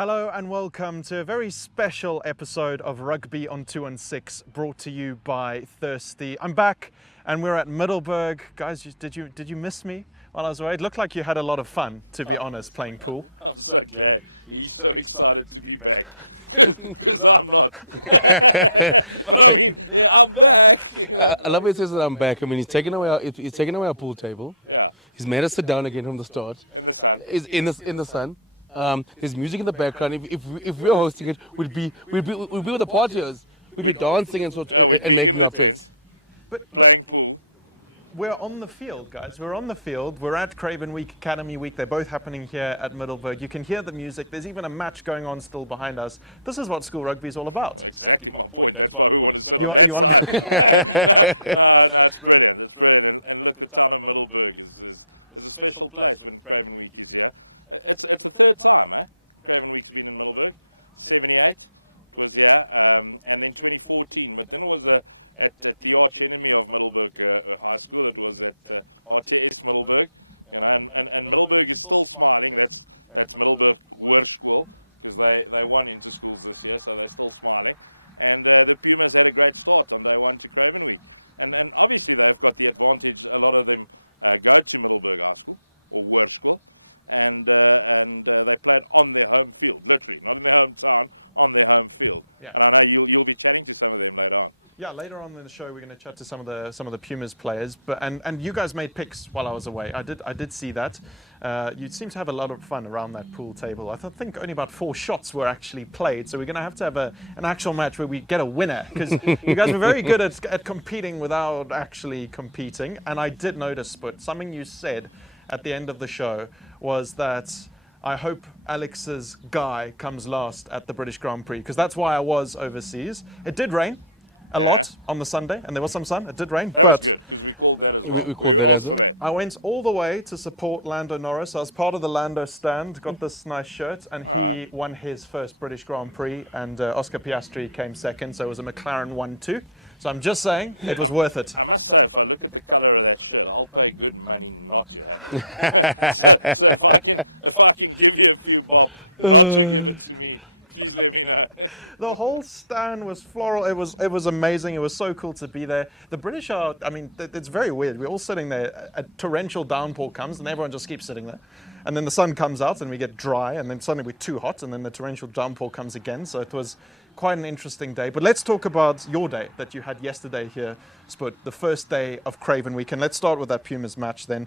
Hello and welcome to a very special episode of Rugby on 2 and 6, brought to you by Thirsty. I'm back and we're at Middelburg. Guys, did you miss me while I was away? It looked like you had a lot of fun, to be honest, playing pool. I'm so glad. He's so excited to be back because I'm not. But I mean, yeah, I'm back. You know? I love it says that I'm back. I mean, he's taken away our pool table. Yeah, He's made us sit down again from the start. in the sun. Is in the sun. There's music in the background. If we're hosting it, we'd be with the partiers. We'd be dancing and sort of. Yeah, we'd and be in making the up things. tent, playing pool. We're on the field, guys. We're on the field. We're at Craven Week, Academy Week. They're both happening here at Middelburg. You can hear the music. There's even a match going on still behind us. This is what school rugby is all about. Exactly my point. That's why we want to sit on You that want- side. No, it's brilliant. It's brilliant. And look, the town of Middelburg is a special place when Craven Week is here. It's the third time, Craven Week's been in Middelburg. 78. It was here, and then 2014. But then it was at the arch enemy of Middelburg High School. It was at RTS Middelburg, and Middelburg is still smiling. That's Middelburg Hoërskool, because they won into schools this year, so they're still smiling. And the Pumas had a great start on day one to Craven Week, and obviously they've got the advantage. A lot of them go to Middelburg High School or Hoërskool. And they played on their home field, literally, not in their hometown, on their home field. Yeah. And I know you'll be chatting to some of them later on. Yeah, later on in the show we're going to chat to some of the Pumas players. But and you guys made picks while I was away. I did see that. You seem to have a lot of fun around that pool table. I think only about 4 shots were actually played. So we're going to have an actual match where we get a winner, because you guys were very good at competing without actually competing. And I did notice, but something you said at the end of the show was that I hope Alex's guy comes last at the British Grand Prix, because that's why I was overseas. It did rain a lot on the Sunday, and there was some sun. It did rain. That was good, because we called that as well. We asked for that. I went all the way to support Lando Norris. I was part of the Lando stand, got this nice shirt, and he won his first British Grand Prix, and Oscar Piastri came second, so it was a McLaren 1-2. So I'm just saying, it was worth it. I must say, if I look at the colour of that shirt, I'll pay good money not to have it. so if I can give you a few bob not to give it to me, please let me know. The whole stand was floral. It was amazing. It was so cool to be there. The British are, I mean, it's very weird. We're all sitting there. A torrential downpour comes, and everyone just keeps sitting there. And then the sun comes out, and we get dry, and then suddenly we're too hot, and then the torrential downpour comes again. So it was quite an interesting day. But let's talk about your day that you had yesterday here, Spud, the first day of Craven Week. And let's start with that Pumas match then,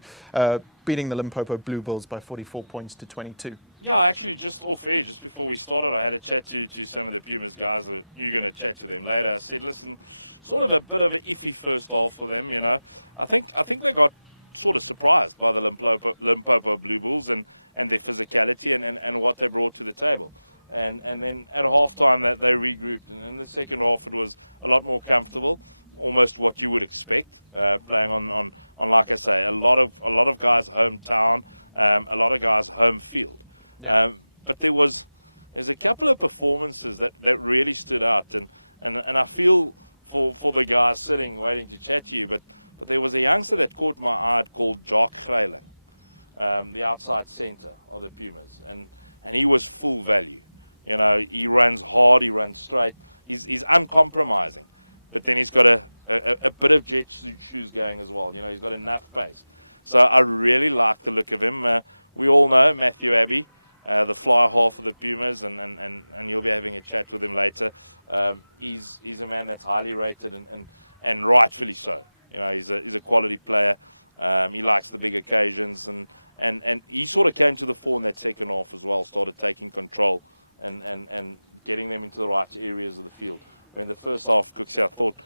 beating the Limpopo Blue Bulls by 44 points to 22. Yeah, actually, just off air, just before we started, I had a chat to some of the Pumas guys. You're going to chat to them later. I said, listen, sort of a bit of an iffy first half for them, I think they got sort of surprised by the Limpopo Blue Bulls and their physicality and what they brought to the table. And then at halftime that they regrouped, and in the second half it was a lot more comfortable, almost what you would expect, playing on like I say, a lot of guys' hometown, a lot of guys' home field. Yeah. But there's a couple of performances that really stood out, and I feel for the guys sitting waiting to chat to you, but there was a youngster that caught my eye called Jacques Greiling, the outside centre of the Pumas, and he was full value. He runs hard, he runs straight, he's uncompromising, but then he's got a bit of jet shoes going as well. He's got enough pace. So I really like the look of him. We all know Matthew Abbey, the fly half of the Pumas, and you'll be having a chat with him later. He's a man that's highly rated and rightfully so. He's a quality player. He likes the big occasions, and he sort of came to the fore in that second half as well, started taking control and getting them into the right areas of the field. When the first half, Cooksey, I thought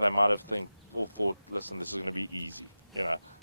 they might have thought, listen, this is going to be easy,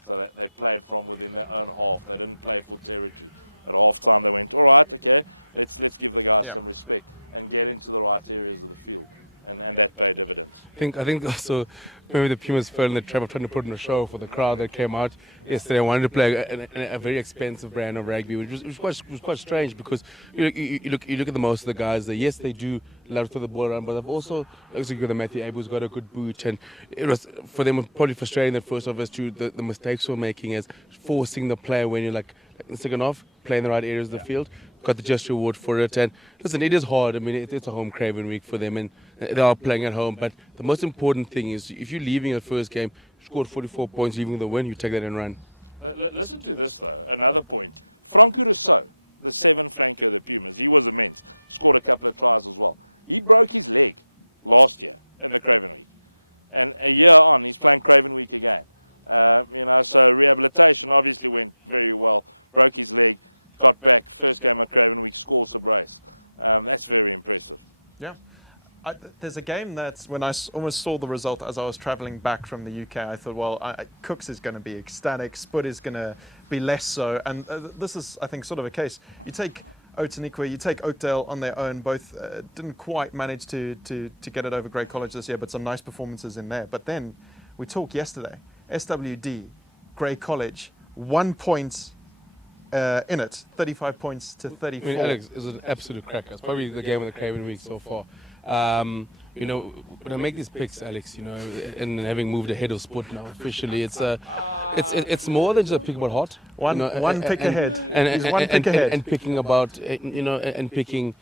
So that they played from within their own half. They didn't play for territory. At half-time, they went, all right, okay, let's give the guys some respect and get into the right areas of the field. And that paid dividends. I think also maybe the Pumas fell in the trap of trying to put in a show for the crowd that came out yesterday. I wanted to play a very expensive brand of rugby, which was quite strange, because you look at the most of the guys there. Yes, they do love to throw the ball around, but they've also got Matthew Abe, who's got a good boot, and it was for them probably frustrating that first half as to the mistakes we're making as forcing the player when you're like in the second half playing the right areas of the field. got the just reward for it. And listen, it is hard. I mean, it's a home Craven week for them, and they are playing at home. But the most important thing is if you're leaving your first game, scored 44 points, leaving the win, you take that and run. Listen to this, though. Another point. Franco Rousseau, the 7 flanker of the Pumas, he was immense. Scored a couple of tries as well. He broke his leg last year in the Craven Week. And a year on, he's playing Craven Week again. So rehabilitation obviously went very well. Broke his leg, got back, first game of Craven Week, scores a brace. That's very impressive. Yeah. There's a game that when I almost saw the result as I was travelling back from the UK, I thought, well, Cooks is going to be ecstatic, Spud is going to be less so. And this is, I think, sort of a case. You take Outeniqua, you take Oakdale on their own. Both didn't quite manage to get it over Grey College this year, but some nice performances in there. But then we talked yesterday. SWD, Grey College, 1 point in it, 35 points to 34. I mean, Alex, it was an absolute cracker. It's probably the game of the Craven Week so far. When I make these picks, Alex, and having moved ahead of Sport now officially, it's more than just a pick about hot. One pick ahead. And picking about, and picking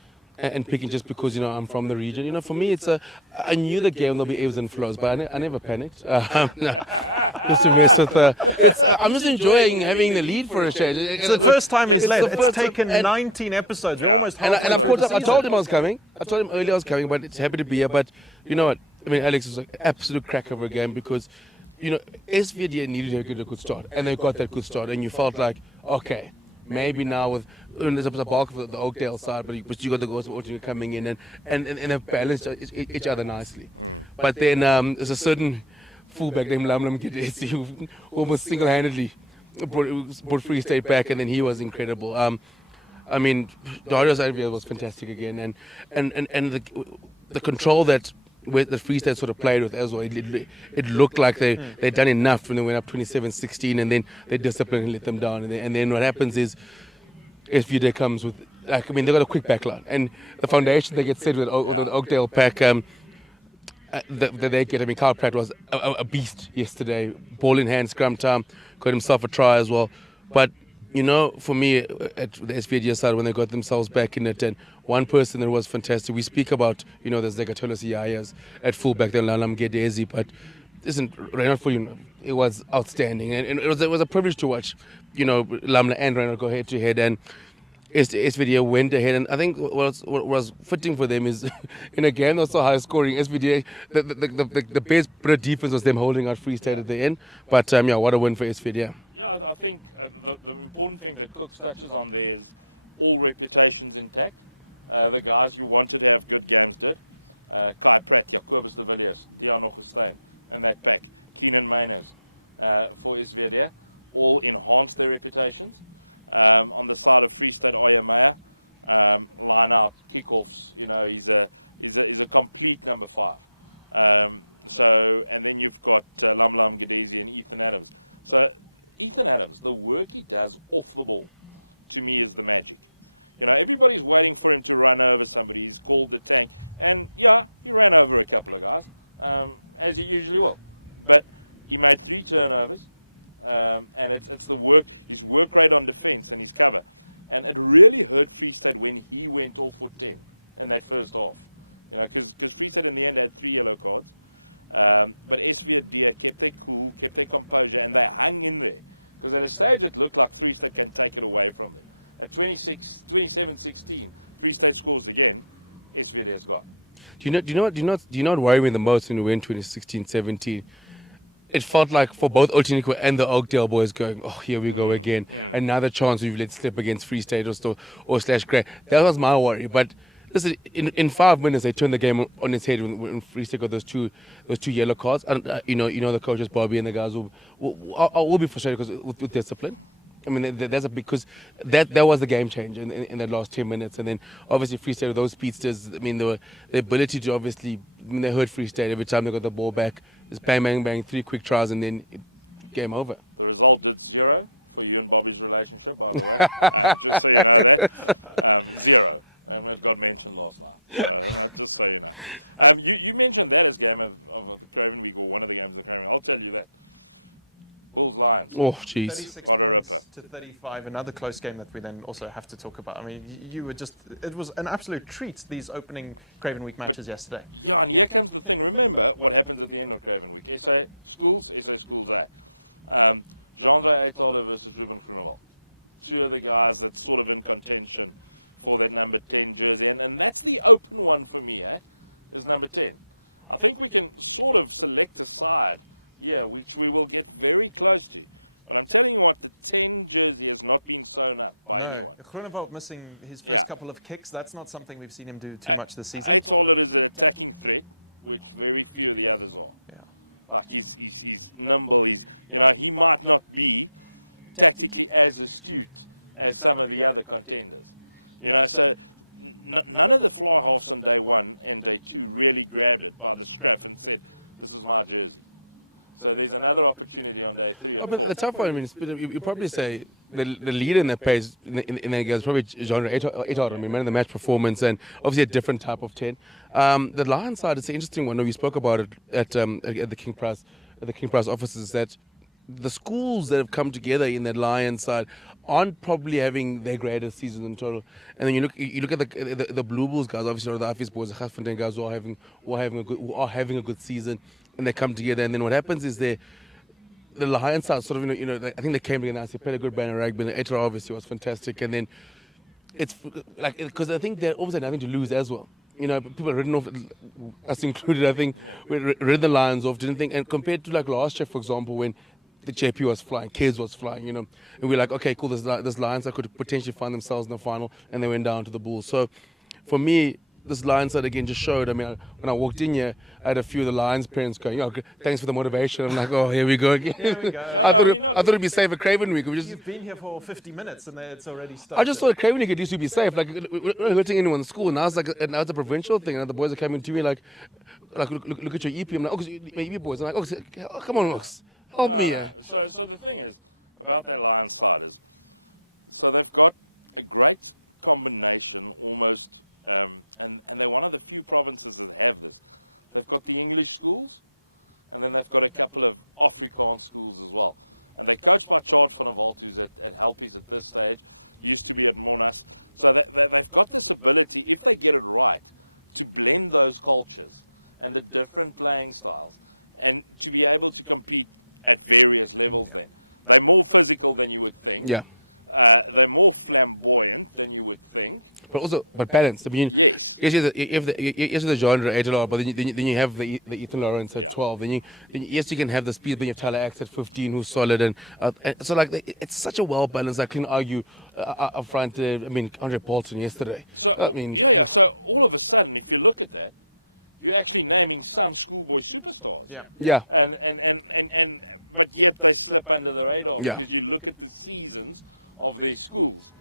just because I'm from the region. For me, I knew the game there'll be ebbs and flows, but I never panicked. Just to mess with I'm just enjoying having the lead for a change. It's the first time he's led. It's taken 19 episodes. Yeah. I told him I was coming. I told him earlier I was coming, but it's happy to be here. But you know what? I mean, Alex was an absolute crack of a game because, SVD needed to get a good start, and they got that good start, and you felt like, okay, maybe now with there's a bulk of the Oakdale side, but you got the goals coming in and they've balanced each other nicely. But then there's a certain fullback named Lamlam Gedesi who almost single-handedly brought Free State back, and then he was incredible. I mean, Darius Adviel was fantastic again, and the control that the Free State sort of played with as well. It looked like they'd done enough when they went up 27-16, and then they disciplined and let them down. And then what happens is SVD comes with, they got a quick backline. And the foundation they get set with the Oakdale pack, that they get. Carl Pratt was a beast yesterday. Ball in hand, scrum time, got himself a try as well. But for me, at the SVD side, when they got themselves back in it, and one person that was fantastic, we speak about, there's Zekatolas Iayas at fullback, then Lalam Gedezi, but listen, Reinhard for it was outstanding, and it was a privilege to watch, Lamla and Reinhard go head to head, and SVD went ahead, and I think what was fitting for them is in a game that's so high scoring, SVD, the best bit of defense was them holding out Free State at the end, but what a win for SVD. Yeah, I think the important thing that Cooks touches on there is all reputations intact. The guys you wanted to have good games did. Kai Pratt, Jacobus de Villiers, Dion Augustine, and that pack, Keenan Mainers for SVD, all enhanced their reputations. On the side of Free State, Oyamea, line out, kickoffs, he's a complete number 5. And then you've got Lamlam Gedezi and Ethan Adams. So Ethan Adams, the work he does off the ball, to me is the magic. Everybody's waiting for him to run over somebody. He's called the tank. And, he ran over a couple of guys, as he usually will. But he made 3 turnovers, and it's the work, his work rate on defence and his cover. And it really hurt Free State when he went off for 10 in that first half. Because Free State in the end had 3 yellow cards. But SVD kept their cool, kept their composure, and they hung in there. Because at a stage it looked like Free State can take it away from them. At 27-16, Free State scores again. SVD has got. Do you know what worried me the most when we went 2016-17? It felt like for both Outeniqua and the Oakdale boys going, oh, here we go again. Another chance we've let slip against Free State or / Grey. That was my worry. But listen, in 5 minutes they turned the game on its head when Free State got those two yellow cards. And the coaches Bobby and the guys will be frustrated with discipline. Because that was the game changer in that last 10 minutes. And then obviously Free State with those speedsters, the ability to obviously, they hurt Free State every time they got the ball back. Just bang, bang, bang, 3 quick tries and then game over. The result did 0 for you and Bobby's relationship, by the way. Just so you know that. 0. And it got mentioned last night. Just so you know. You mentioned that as game of the Craven Week, or one of the games of the Craven Week. I'll tell you that. Bulls Lions. Oh, jeez. 36 What a points ripper. to 35. Another close game that we then also have to talk about. I mean, you were just, it was an absolute treat, these opening Craven Week matches yesterday. Yeah, and here comes the thing. Remember what happens at the end of Craven Week. SA Schools A. Jean-Andre Eitola versus Ruben Groenewald. Two of the guys that's sort of in contention for that number 10 jersey. And that's the open one for me, is number 10. I think we can sort of select a side, which we will get very close to. But I'm telling you what, the 10 jersey has not been sewn up by anyone. Groenewald missing his first couple of kicks, that's not something we've seen him do too much this season. Eitola is an attacking threat, which very few of the others are. Yeah. Like he's nimble, he might not be tactically as astute as some of the other contenders. So none of the fly halves on day 1 and day 2 really grabbed it by the scruff and said, "This is my jersey." So there's another opportunity on day 3 and 4. The tough one, I mean, you probably say the leader in that page in that game is probably Genre 8. I mean, man of the match performance and obviously a different type of 10. The Lions side is an interesting one. We spoke about it at the King Price offices, that the schools that have come together in that Lions side aren't probably having their greatest season in total. And then you look at the Blue Bulls guys, obviously, or the Office boys, the Gasfontein guys who are having a good season, and they come together. And then what happens is the Lions side sort of, I think they came together and they played a good brand of rugby. And the Etra obviously was fantastic. And then it's like, because I think they're almost nothing to lose as well. People have written off, us included, I think, we read the Lions off, didn't think, and compared to like last year, for example, when the JP was flying, Kez was flying, and we're like, okay, cool, this Lions that could potentially find themselves in the final, and they went down to the Bulls. So for me, this Lions side again just showed. I mean, when I walked in here, I had a few of the Lions parents going, thanks for the motivation. I'm like, oh, here we go again. Here we go. I thought it'd be safe at Craven Week. You've been here for 50 minutes and it's already started. I just thought Craven Week it used to be safe. Like, we're not hurting anyone in school. Now it's a provincial thing. And the boys are coming to me like look at your EP. I'm like, my EP boys. I'm like, oh, come on, Looks. Help me. No. So the thing is about that Lions side is, so they've got a great combination almost. And they're one of the few provinces that have this. They've got the English schools, and then they've got a couple of Afrikaans schools as well. And they're coached by Charles van der Walt, who's at Helpies at this stage, used to be at Monash. So they've got this ability, if they get it right, to blend those cultures and the different playing styles, and to be able to compete at various levels then. They're more physical than you would think. Yeah. They're more flamboyant than you would think. But balanced. I mean, yes. You have the genre 8 but then you have the Ethan Lawrence at 12. Then you can have the speed. Then you have Tyler Axe at 15, who's solid, and so like it's such a well balanced. I can argue up front. I mean, Andre Paulson yesterday. So I mean, So all of a sudden, if you look at that, you're actually naming some schoolboy superstars. Yeah. And but yet they slip under the radar Yeah. because you look at the seasons of their schools,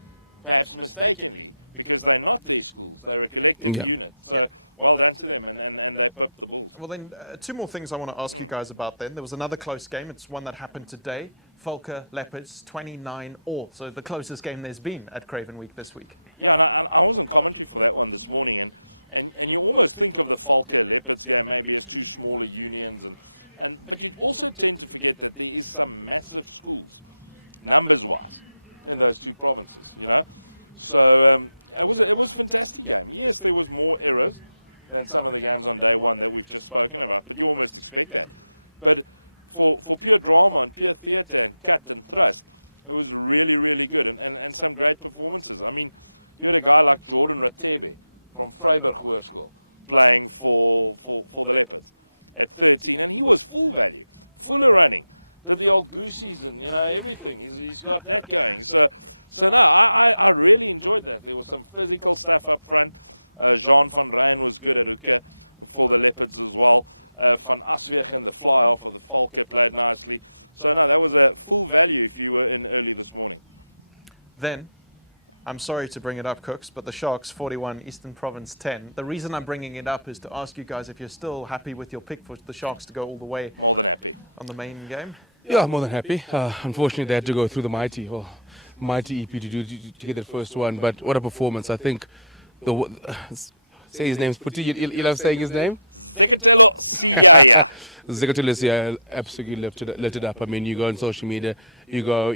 perhaps mistakenly, because they're not their schools. They're a collective unit. So well done to them, and they pipped the Bulls. Well, then, two more things I want to ask you guys about then. There was another close game. It's one that happened today. Falker Leopards, 29-all. So the closest game there's been at Craven Week this week. Yeah, and I was on commentary for that one this morning, and you almost think of the Falker Leopards game maybe as two smaller unions, but you also tend to forget that there is some massive schools, numbers-wise, in those two provinces, So it was a fantastic game. Yes, there was more errors than some of the games on day 1 that we've just spoken about, but you almost expect that. But for pure drama and pure theatre and cut and thrust, it was really, really good, and some great performances. I mean, you had a guy like Jordan Ratebe from Vryburg Hoërskool playing for the Leopards at 13, and he was full value, full of running. Did the old goosies and everything. He's got that going. So no, I really enjoyed that. There was some physical stuff up front. Jean van Rijn was good at hooker for the Leopards as well. Van Aswegen, the fly off of the Falker, played nicely. So no, that was a full value if you were in early this morning. Then, I'm sorry to bring it up, Cooks, but the Sharks 41, Eastern Province 10. The reason I'm bringing it up is to ask you guys if you're still happy with your pick for the Sharks to go all the way. More than happy. On the main game. Yeah, I'm more than happy. Unfortunately, they had to go through the mighty EP to get that first one. But what a performance! I think say his name. You love saying his name. Zekatelo Siyaya. Zikatulisia absolutely lifted up. I mean, you go on social media, you go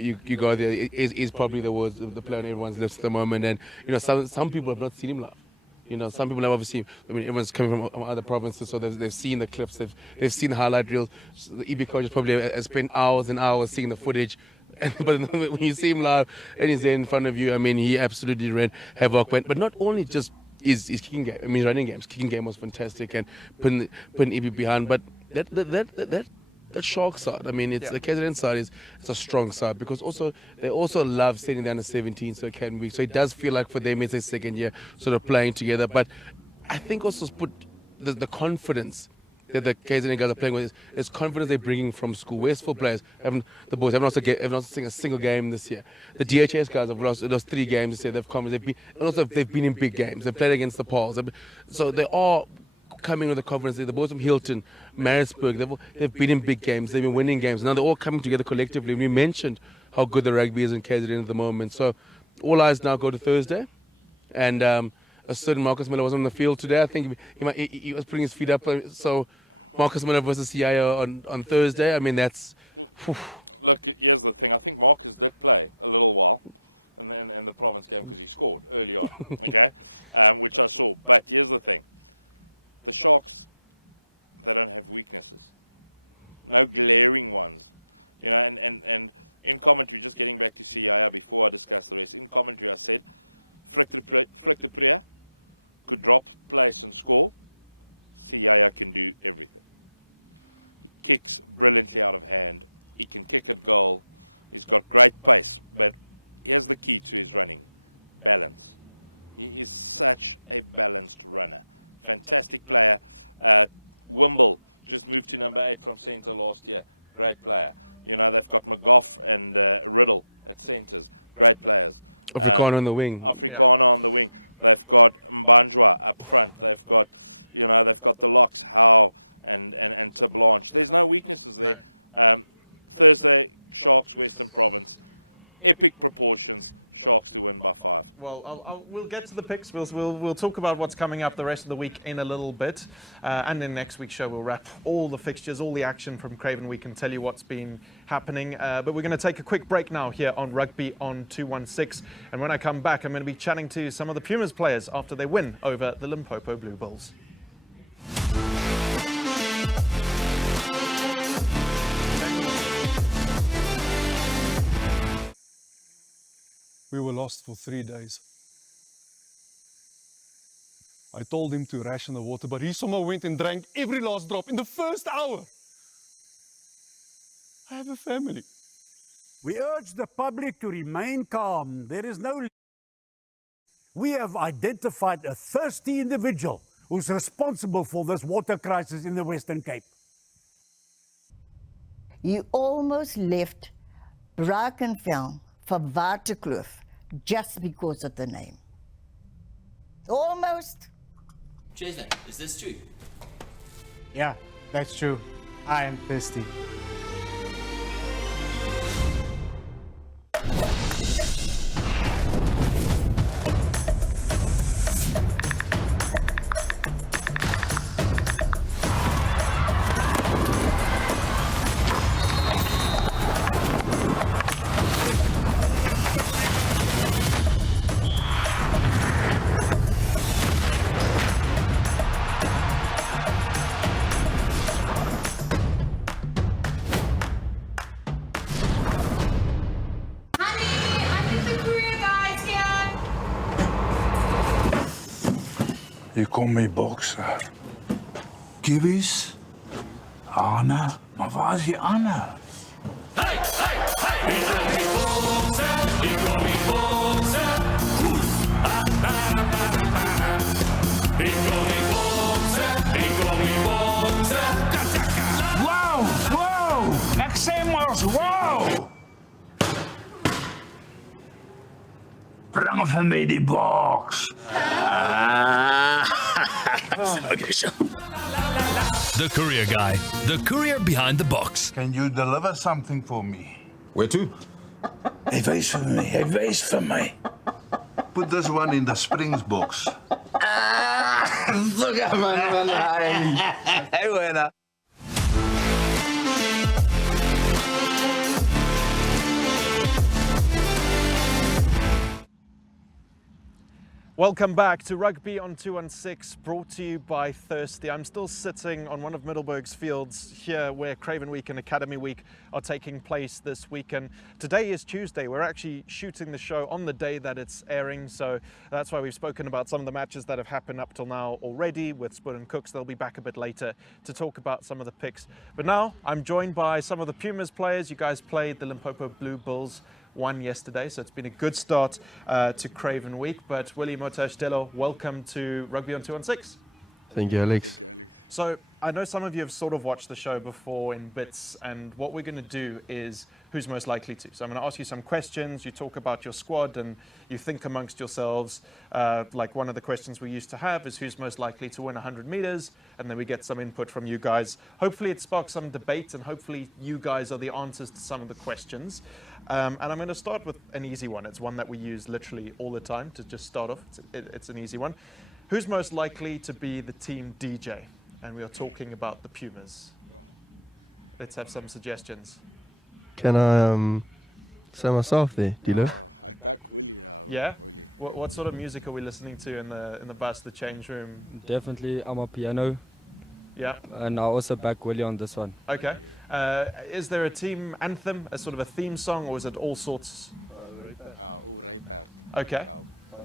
there. He's probably the player on everyone's lips at the moment. And some people have not seen him live. Some people have obviously. I mean, everyone's coming from other provinces, so they've seen the clips, they've seen the highlight reels. So the EB coach probably has spent hours and hours seeing the footage. But when you see him live and he's there in front of you, I mean, he absolutely ran havoc. But not only just his kicking game, I mean, his running games. Kicking game was fantastic and putting EB behind. But that Shark side, I mean, the KZN side it's a strong side because they also love sitting down at 17 so Academy Week. So it does feel like for them it's their second year sort of playing together. But I think also put the confidence that the KZN guys are playing with is confidence they're bringing from school. Westfield players haven't seen a single game this year. The DHS guys have lost 3 games this year. They've been in big games. They've played against the Pals. So they are coming with the confidence. The boys from Hilton, Maritzburg, they've been in big games. They've been winning games. Now they're all coming together collectively. We mentioned how good the rugby is in KZN at the moment. So all eyes now go to Thursday, and a certain Marcus Miller was on the field today. I think he was putting his feet up. So Marcus Miller versus CIO on Thursday. I mean, that's... Look, here's the thing. I think Marcus did play a little while in the province game because he scored early on, okay, which I saw. But here's the thing. The Sharks, they don't have weaknesses. No glaring ones. And in commentary, just getting back to CIO before I discuss the rest, in commentary I said, Frick de Preer could drop, place and score. CIO can do everything. He kicks brilliantly out of hand. He can kick at goal. He's got great pace. But here's the key to his running. Balance. He is such a balanced runner. Fantastic player. Wimble just moved to number 8 from centre last year. Great player. They've got McGough and Riddle at centres. Great players. Afrikaner on the wing. Afrikaner on the wing. They've got Mbanjwa up front. They've got, the locks, Howe and Tablanche. There's no weaknesses there. Thursday, Sharks, Western Province. Epic proportions. Sharks to win by 5. Well, we'll get to the picks. We'll talk about what's coming up the rest of the week in a little bit, and in next week's show we'll wrap all the fixtures, all the action from Craven Week, and tell you what's been happening. But we're going to take a quick break now here on Rugby on 216, and when I come back, I'm going to be chatting to some of the Pumas players after they win over the Limpopo Blue Bulls. We were lost for 3 days. I told him to ration the water, but he somehow went and drank every last drop in the first hour. I have a family. We urge the public to remain calm. There is no... We have identified a thirsty individual who's responsible for this water crisis in the Western Cape. You almost left Brackenfell for Waterkloof just because of the name. Almost. Jason, is this true? Yeah, that's true. I am thirsty. Je komt mee boksen. Kibbies? Anna? Maar waar is die Anna? Hey, hey, hey! Ik wil niet boksen, ik wil niet boksen. Ik wil niet boksen, ik wil niet boksen. Wow, wow! Maximos, wow! Breng van mij die box. Okay, so. The Courier Guy, the courier behind the box. Can you deliver something for me? Where to? Hij wees van mij, hij wees van mij. Put this one in the Springs box. Look at man. Hey, buena. Welcome back to Rugby on 216, brought to you by Thirsty. I'm still sitting on one of Middleburg's fields here where Craven Week and Academy Week are taking place this weekend. Today is Tuesday. We're actually shooting the show on the day that it's airing, so that's why we've spoken about some of the matches that have happened up till now already with Spud and Cooks. They'll be back a bit later to talk about some of the picks. But now I'm joined by some of the Pumas players. You guys played the Limpopo Blue Bulls. Won yesterday, so it's been a good start to Craven Week. But Willie Motashtelo, welcome to Rugby on 216. Thank you, Alex. Thank you, Alex. So I know some of you have sort of watched the show before in bits, and what we're going to do is who's most likely to. So I'm going to ask you some questions. You talk about your squad and you think amongst yourselves. Like one of the questions we used to have is who's most likely to win 100 meters, and then we get some input from you guys. Hopefully it sparks some debate, and hopefully you guys are the answers to some of the questions. And I'm going to start with an easy one. It's one that we use literally all the time to just start off. It's an easy one. Who's most likely to be the team DJ? And we are talking about the Pumas. Let's have some suggestions. Can I say myself there? Do you know? I back Willie. Yeah? Willie. What sort of music are we listening to in the bus, the change room? Definitely, I'm a piano. Yeah. And I also back Willie on this one. Okay. Is there a team anthem, a sort of a theme song, or is it all sorts? Okay.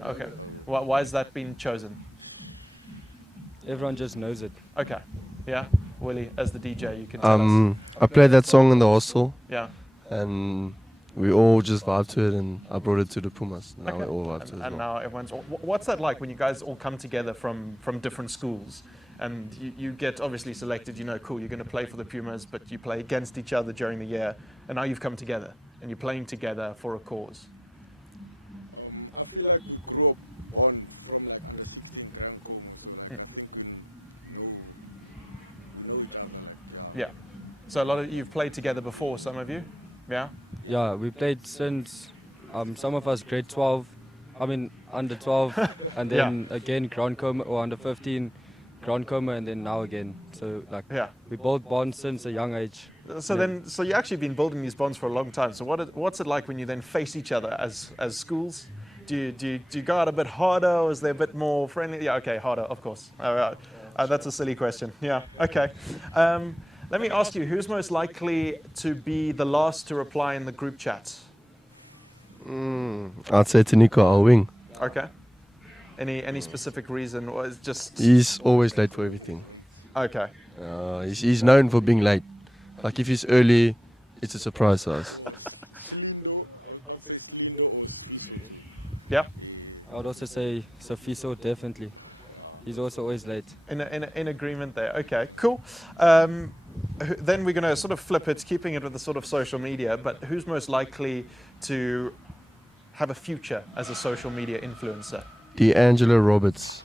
Okay. Why has that been chosen? Everyone just knows it. Okay. Yeah. Willie, as the DJ, you can tell us. I played that song in the hostel. Yeah. And we all just vibed to it, and I brought it to the Pumas. Now we all vibe to it as And well. now everyone's. What's that like when you guys all come together from different schools? And you get obviously selected, you know, cool, you're going to play for the Pumas, but you play against each other during the year. And now you've come together and you're playing together for a cause. I feel like we grew up bond from like under 16 Grand Como. So like I think we know each other, like, yeah. Yeah. So a lot of you've played together before, some of you? Yeah? Yeah, we played since some of us grade 12, under 12, and then again Grand Coma, or under 15, Grand Coma, and then now again. So like we both bond since a young age. So you actually been building these bonds for a long time. So what's it like when you then face each other as schools? Do you go out a bit harder, or is there a bit more friendly? Yeah, okay, harder, of course. That's a silly question. Yeah, okay. Let me ask you, who's most likely to be the last to reply in the group chat? I'd say to Nico, our wing. Okay. Any specific reason, or is just? He's always late for everything. Okay. He's known for being late. Like if he's early, it's a surprise to us. Slindo, I'd say Slindo or Sfiso too. Yeah. I'd also say Sofiso, definitely. He's also always late. In agreement there. Okay, cool. Then we're going to sort of flip it, keeping it with the sort of social media, but who's most likely to have a future as a social media influencer? D'Angelo Roberts.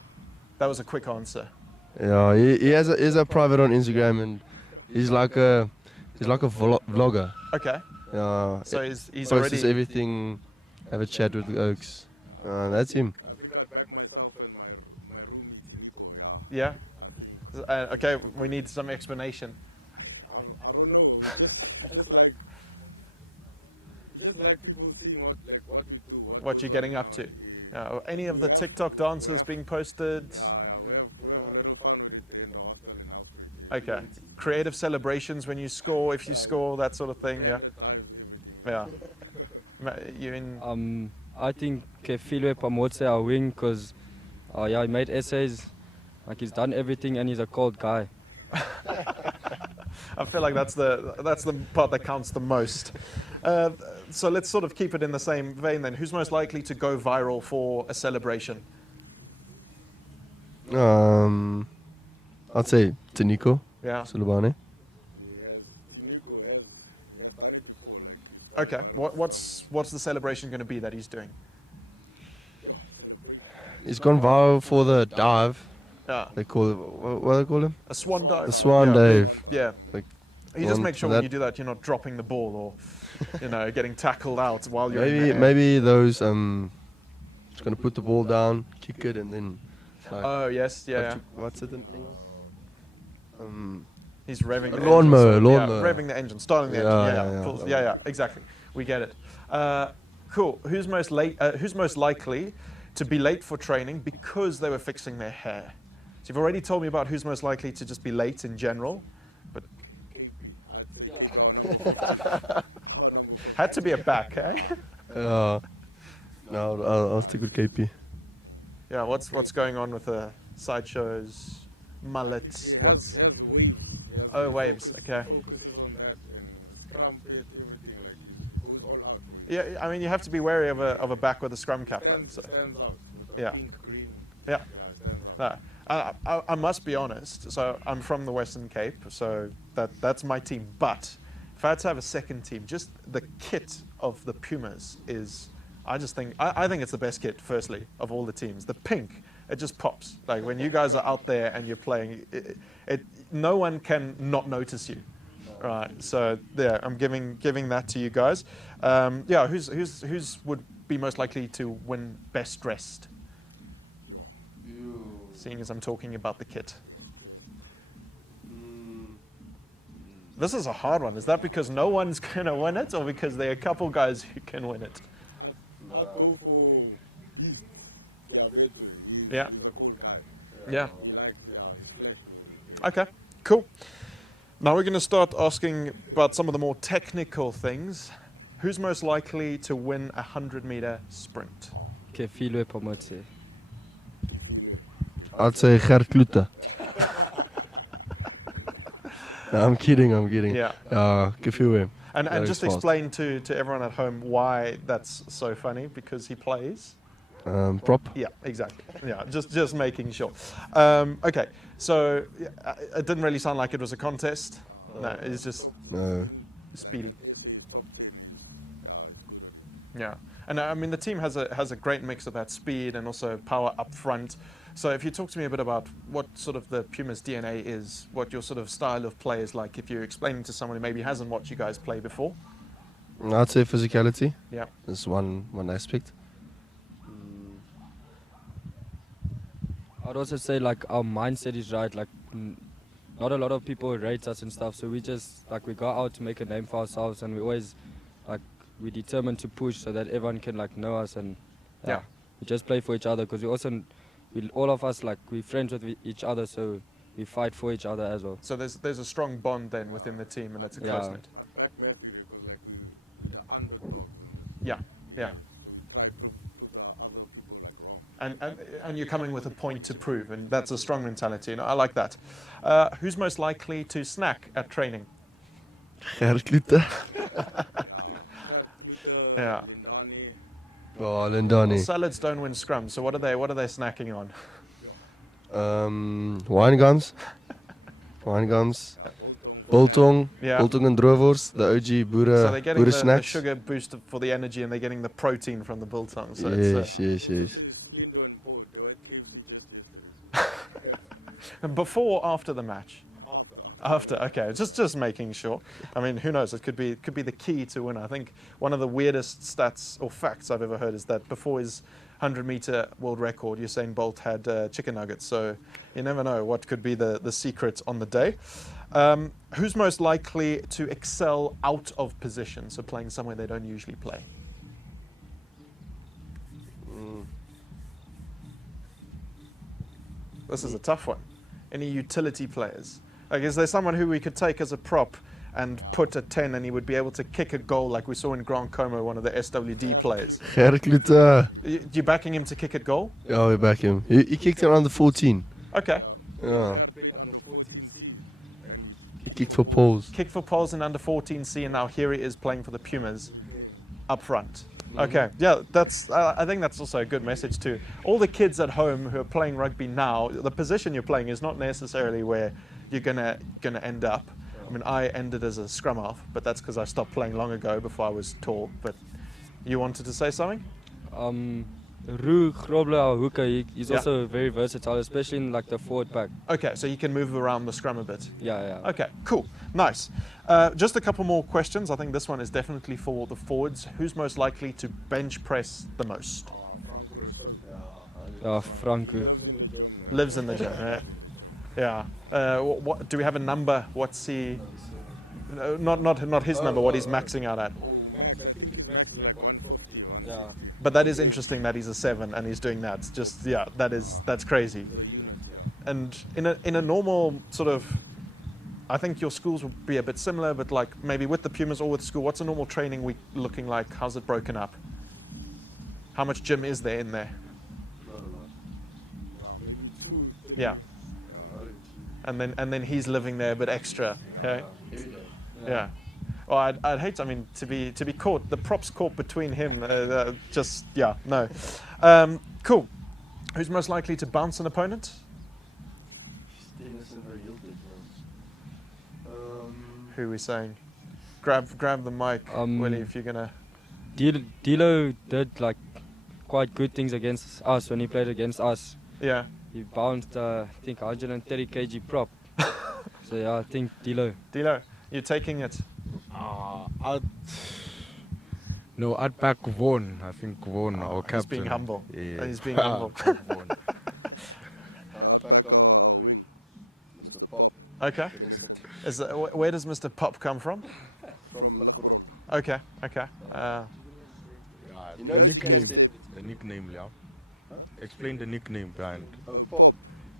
That was a quick answer. Yeah, he has a private on Instagram, and he's like a vlogger. Okay. So he's already posts everything. Have a chat with the Oaks. That's him. I think I'd back myself and my roomie Nico. Yeah. Yeah. I think. Okay, we need some explanation. I don't know. We just like people seeing what we do, what goes you're getting on up to. Yeah. Any of the TikTok dances being posted? Yeah, we have a little fun with it in the hostel in Nelspruit. Yeah. Okay. Creative celebrations when you score, if you score, that sort of thing. We plan the dives, everything. Yeah. You in? I think Philwe Pamotse, our wing, because he made essays, like he's done everything, and he's a cold guy. I feel like that's the part that counts the most. So let's sort of keep it in the same vein then. Who's most likely to go viral for a celebration? I'd say Tiniko. Yeah. Sulubane. Tiniko has done it before. Like he's gone viral. What's the celebration going to be that he's doing? Celebration. He's gone viral for the dive. Yeah. They call it, what do they call him? A swan dive. The swan dive. Yeah. Like, you just make sure when you do that, you're not dropping the ball or, getting tackled out while you're maybe those, just going to put the ball down, kick it, and then... Like, oh, yes, yeah. What's it? He's revving the lawnmower. Revving the engine, starting the engine. Yeah, exactly. We get it. Cool. Who's most likely to be late for training because they were fixing their hair. So you've already told me about who's most likely to just be late in general. But KP, I'd say KP, our number 50. Our number 50. Had to be a back, yeah. No, I'll stick with KP. Yeah, what's going on with the sideshows? Mullet. I think he has waves. He has waves. He focuses on that and scrum pit, everything. Like he goes all out for you. Yeah, I mean you have to be wary of a back with a scrum cap. He stands out with the pink, green. Yeah, it stands out. I must be honest. So I'm from the Western Cape, so that's my team. But if I had to have a second team, just the kit of the Pumas is, I think it's the best kit. Firstly, of all the teams, the pink. It just pops. Like when you guys are out there and you're playing, no one can not notice you, right? So yeah, I'm giving that to you guys. Yeah, who's would be most likely to win best dressed? You. Seeing as I'm talking about the kit. Best dressed. This is a hard one. Is that because no one's gonna win it, or because there are a couple guys who can win it? I'd go for Beast. Kiabetwe, he's a cool guy. Yeah. He likes, his flesh with it. Okay, cool. Now we're going to start asking about some of the more technical things. Who's most likely to win a 100-meter sprint? Kefilwe Pomotse. Kefilwe. I'd say Gert Klute. No, I'm kidding. Yeah. Kefilwe. And just explain to everyone at home why that's so funny, because he plays... prop? Yeah, exactly. Yeah, just making sure. Okay, so it didn't really sound like it was a contest. No, it's just... He's been, like at SA, he's top 10. He's good at it. Yeah, and I mean the team has a great mix of that speed and also power up front. So if you talk to me a bit about what sort of the Pumas DNA is, what your sort of style of play is like, if you're explaining to someone who maybe hasn't watched you guys play before. I'd say physicality. Yeah. That's one aspect. I'd also say like our mindset is right. Like not a lot of people rate us and stuff, so we just like we go out to make a name for ourselves, and we always like we determined to push so that everyone can like know us, and we just play for each other, because all of us like we're friends with each other, so we fight for each other as well. So there's a strong bond then within the team, and it's a close knit. I'd back Matthew because like we're the underdogs in this. Yeah. So we try prove the other people like wrong. And you're coming with a point to prove, and that's a strong mentality. And I like that. Who's most likely to snack at training? Gert Klute. Gert Klute, Lindani. Oh, Lindani. Well, salads don't win scrum, so what are they snacking on? Wine gums. Biltong. Biltong and droewors, the OG Boere So they're getting the snacks. sugar boost for the energy, and they're getting the protein from the biltong. So yes. I'd also say Slindo and Bo. They were at KFC just yesterday. And before or after the match? After. Okay, just making sure. I mean, who knows? It could be the key to win. I think one of the weirdest stats or facts I've ever heard is that before his 100-meter world record, Usain Bolt had chicken nuggets. So you never know what could be the secret on the day. Who's most likely to excel out of position, so playing somewhere they don't usually play? This is a tough one. Any utility players? Like, is there someone who we could take as a prop and put a 10 and he would be able to kick a goal like we saw in Grand Como, one of the SWD players? Gert Klute. You backing him to kick a goal? Yeah, we back him. He kicked it under 14. Okay. Gert played under 14C and he kicked for poles. Kicked for poles in under 14C, and now here he is playing for the Pumas up front. Okay, yeah, that's. I think that's also a good message to all the kids at home who are playing rugby now. The position you're playing is not necessarily where you're gonna end up. I mean, I ended as a scrum half, but that's because I stopped playing long ago before I was tall. But you wanted to say something? Roo Grobler, our hooker, he's also very versatile, especially in like the forward pack. Okay, so he can move around the scrum a bit. Yeah. Okay, cool, nice. Just a couple more questions. I think this one is definitely for the forwards. Who's most likely to bench press the most? Franco Rousseau. Franco. He lives in the gym. Lives in the gym. Lives in the gym. Yeah. What do we have a number? What's he? Not his number. What he's maxing out at. Oh, max. I think his max is like 150 or 160. But that is bench. interesting that he's a 7 and he's doing that. Just that's crazy. He's a unit, yeah. And in a normal sort of, I think your schools will be a bit similar, but like maybe with the Pumas or with school, what's a normal training week looking like? How's it broken up? How much gym is there in there? Yeah, maybe 2, 3. Yeah. Yeah. And then he's living there, but extra. Okay. Yeah. Oh, I'd hate. I mean, to be caught. The props caught between him. Just yeah. No. Cool. Who's most likely to bounce an opponent? Who are we saying? Grab the mic, Willie, if you're gonna. Dilo did like quite good things against us when he played against us. Yeah. He bounced, I think, 130 kg prop. So yeah, I think Dilo. Dilo, you're taking it. I'd back Vaughan. I think Vaughan, our captain. He's being humble. Yeah. He's being humble. I'd back our wing, Mr. Pop. Okay. Tennyson. Where does Mr. Pop come from? From Ligbron. Okay. He knows he can step. The nickname, yeah. Huh? Explain the nickname behind. Oh, Pop.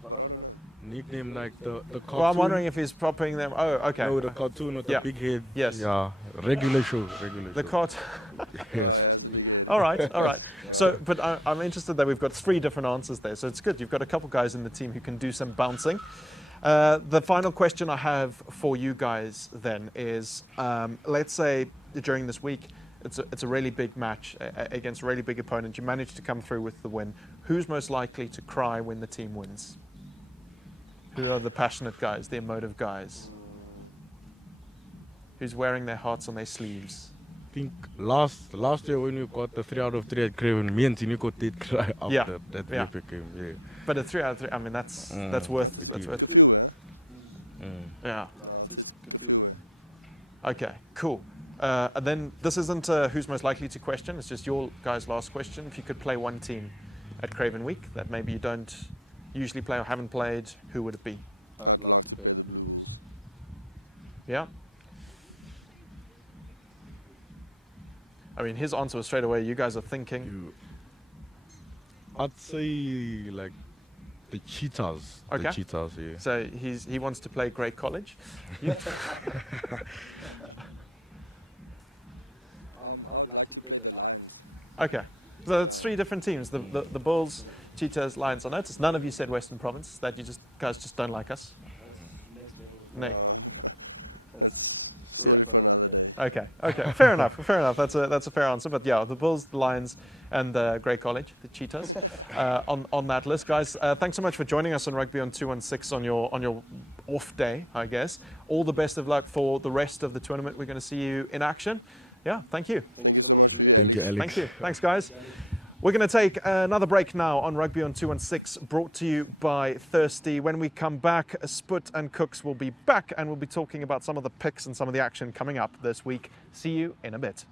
But I don't know. Nickname like the cartoon. Well, I'm wondering if he's popping them. Oh, okay. No, the cartoon with the big head. Yes. Yeah. Regular show. The cartoon. Yeah, he has a big head. All right. Yeah. So, but I'm interested that we've got 3 different answers there. So it's good. You've got a couple guys in the team who can do some bouncing. The final question I have for you guys then is, let's say during this week, it's a really big match against a really big opponent. You manage to come through with the win. Who's most likely to cry when the team wins? Who are the passionate guys, the emotive guys? Who's wearing their hearts on their sleeves? I think last year when you got the 3 out of 3 at Craven, me and Tiniko did cry after that epic game. Yeah. But a 3 out of 3, I mean, that's worth it. That's worth it. Eh? Yeah. No, it's Kafue. Okay, cool. And then this isn't who's most likely to question, it's just your guys' last question. If you could play one team at Craven Week that maybe you don't usually play or haven't played, who would it be? I'd like to play the Blue Bulls. Yeah? I mean, his answer was straight away, you guys are thinking. I'd say like the Cheetahs. Okay. The Cheetahs, yeah. So he wants to play Great College? I would like to play the Lions. Okay. So it's 3 different teams, the Bulls, Cheetahs, Lions. I noticed none of you said Western Province, that you guys just don't like us. No, that's sorry for another day. Okay, fair enough. That's a fair answer. But yeah, the Bulls, the Lions, and the Grey College, the Cheetahs, on that list, guys. Thanks so much for joining us on Rugby on 216 on your off day, I guess. All the best of luck for the rest of the tournament. We're going to see you in action. Yeah, thank you. Thank you so much for you, Alex. Thank you. Thanks, guys. We're going to take another break now on Rugby on 216, brought to you by Thirsty. When we come back, Sput and Cooks will be back, and we'll be talking about some of the picks and some of the action coming up this week. See you in a bit.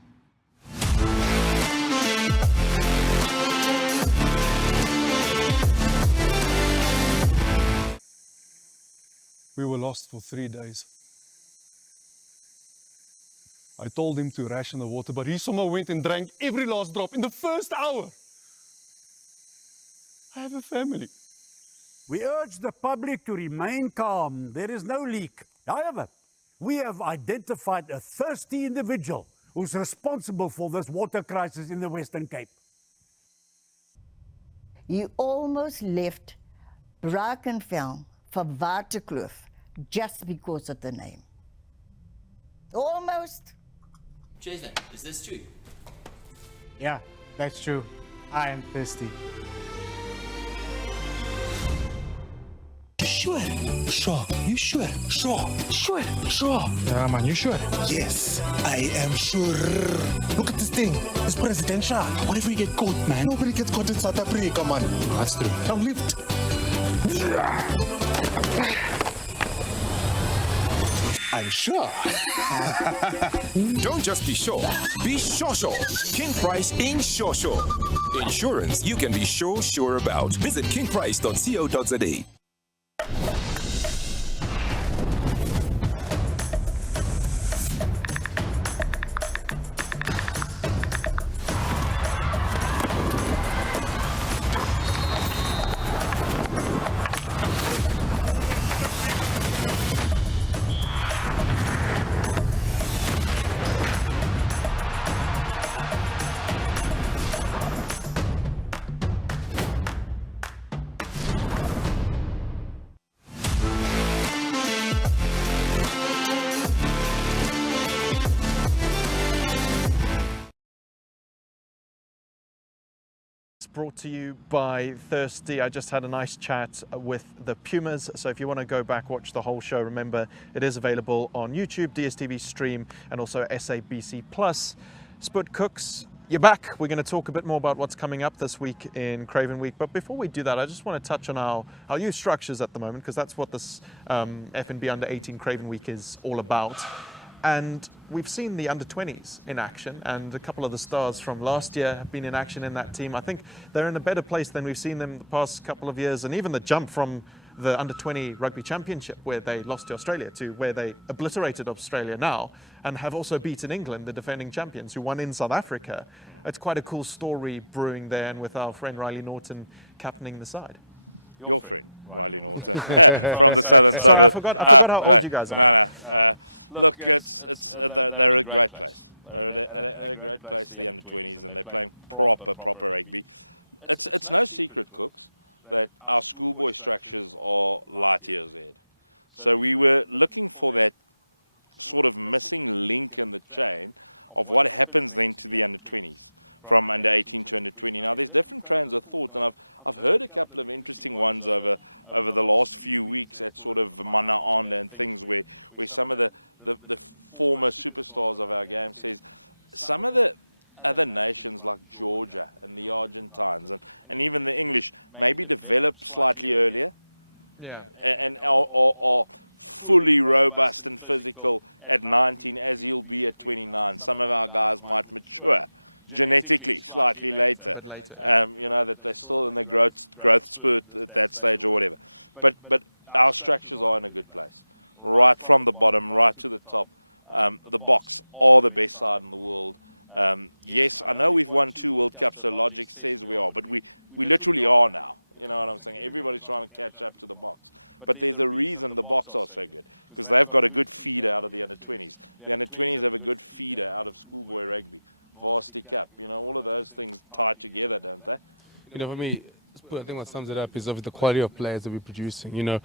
We were lost for 3 days. I told him to ration the water, but he somehow went and drank every last drop in the first hour. I have a family. We urge the public to remain calm. There is no leak. However, we have identified a thirsty individual who's responsible for this water crisis in the Western Cape. You almost left Brackenfell for Waterkloof just because of the name. Almost. Jason, is this true? Yeah, that's true. I am thirsty. Sure. Sure. You sure? Sure. Sure. Sure. Yeah, man, you sure? Yes, I am sure. Look at this thing. It's presidential. What if we get caught, man? Nobody gets caught in South Africa, man. That's true. Now lift. I'm sure. Don't just be sure. Be sure. King Price in sure. Insurance you can be sure about. Visit brought to you by Thirsty. I just had a nice chat with the Pumas. So if you want to go back, watch the whole show, remember it is available on YouTube, DSTV Stream, and also SABC Plus. Spud Cooks, you're back. We're going to talk a bit more about what's coming up this week in Craven Week. But before we do that, I just want to touch on our youth structures at the moment, because that's what this FNB Under 18 Craven Week is all about. And we've seen the under-20s in action, and a couple of the stars from last year have been in action in that team. I think they're in a better place than we've seen them the past couple of years, and even the jump from the under-20 rugby championship, where they lost to Australia, to where they obliterated Australia now, and have also beaten England, the defending champions, who won in South Africa. It's quite a cool story brewing there, and with our friend Riley Norton captaining the side. Your friend, Riley Norton, from the southern Sorry, suburb. I forgot how old you guys are. No. Look, they're a great place. They're at a great place, the under-20s, and they're playing proper rugby. It's no secret, Cooks, that our schoolboy structures are light years ahead. So we were looking for that sort of missing link in the chain of what happens then to the under-20s. From under 18 to under 20. Now, there's different trains of thought, and I've heard a couple of interesting ones over the last few weeks at sort of Mana Onda and things where some of the former superstars of our game says some of the other nations like Georgia and the Argentines and even the English maybe develop slightly earlier, and are fully robust and physical at 19 as he'll be at 29. Some of our guys might mature genetically slightly later, that they're still in the growth spurt at that stage or whatever. But our structures are in a good place, right from the bottom right to the top. The Boks are the best side in the world. Yes, I know we've won 2 World Cups, so logic says we are, but we literally are now. You know what I'm saying? Everybody's trying to catch up to the Boks. But there's a reason the Boks are so good, because they've got a good feeder out of the under-20s. The under-20s have a good feeder out of schoolboy rugby. Varsity Cup, all of those things tie together, don't they? For me, I think what sums it up is of the quality of players that we're producing.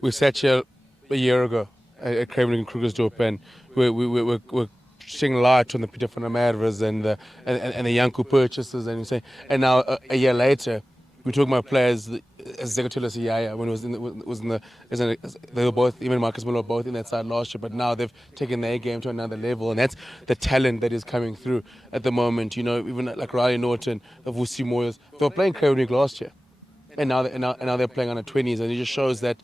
We sat here a year ago at Craven and Krugersdorp, and we're shedding light on the Peter van der Merwes and the Yanku purchases, and now a year later, we're talking about players as Zegotila Siyaya, when they were both, even Marcus Miller, both in that side last year, but now they've taken their game to another level, and that's the talent that is coming through at the moment. Even like Riley Norton, Vusi Moyes, they were playing Craven Week last year, and now they're playing under 20s, and it just shows that